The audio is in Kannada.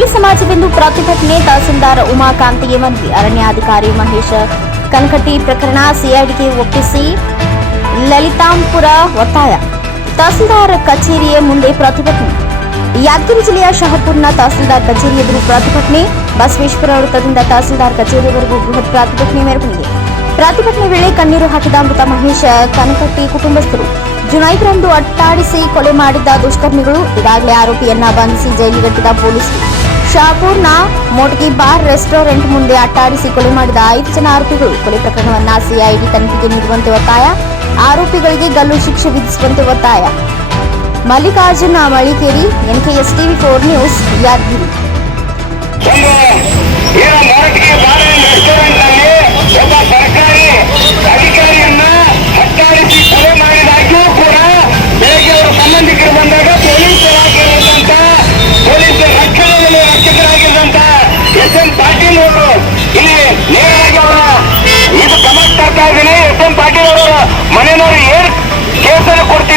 ಕೋಳಿ ಸಮಾಜವೆಂದು ಪ್ರತಿಭಟನೆ ತಹಸೀಲ್ದಾರ್ ಉಮಾಕಾಂತಿಗೆ ಮನವಿ. ಅರಣ್ಯಾಧಿಕಾರಿ ಮಹೇಶ್ ಕನಕಟ್ಟಿ ಪ್ರಕರಣ ಸಿಐಡಿಗೆ ಒಪ್ಪಿಸಿ ಲಲಿತಾಂಪುರ ಒತ್ತಾಯ. ತಹಸೀಲ್ದಾರ್ ಕಚೇರಿಯ ಮುಂದೆ ಪ್ರತಿಭಟನೆ ಯಾದಗಿರಿ ಜಿಲ್ಲೆಯ ಶಹಪುರ್ನ ತಹಸೀಲ್ದಾರ್ ಕಚೇರಿ ಎದುರು ಪ್ರತಿಭಟನೆ ಬಸವೇಶ್ವರ ವೃತ್ತದಿಂದ ತಹಸೀಲ್ದಾರ್ ಕಚೇರಿವರೆಗೂ ಬೃಹತ್ ಪ್ರತಿಭಟನೆ ಮೆರವಣಿಗೆ ಪ್ರತಿಭಟನೆ ವೇಳೆ ಕಣ್ಣೀರು ಹಾಕಿದ ಮೃತ ಮಹೇಶ್ ಕನಕಟ್ಟಿ ಕುಟುಂಬಸ್ಥರು. ಜುನೈದ್ರಂದು ಅಟ್ಟಾಡಿಸಿ ಕೊಲೆ ಮಾಡಿದ್ದ ದುಷ್ಕರ್ಮಿಗಳು ಈಗಾಗಲೇ ಆರೋಪಿಯನ್ನ ಬಂಧಿಸಿ ಜೈಲಿಗಟ್ಟಿದ ಪೊಲೀಸರು ಶಾಪೂರ್ನ ಮೋಟ್ಗಿ ಬಾರ್ ರೆಸ್ಟೋರೆಂಟ್ ಮುಂದೆ ಅಟ್ಟಾಡಿಸಿ ಕೊಲೆ ಮಾಡಿದ ಐದು ಜನ ಆರೋಪಿಗಳು. ಕೊಲೆ ಪ್ರಕರಣವನ್ನ ಸಿಐಡಿ ತನಿಖೆಗೆ ನೀಡುವಂತೆ ಒತ್ತಾಯ. ಆರೋಪಿಗಳಿಗೆ ಗಲ್ಲು ಶಿಕ್ಷೆ ವಿಧಿಸುವಂತೆ ಒತ್ತಾಯ. Mallikarjuna Malikeri NKS TV four news, Yadagiri. Patil ಅವರು ಮನೆಯವರು ಏನ್ ಕೇಸನ್ನು ಕೊಡ್ತಿದ್ರು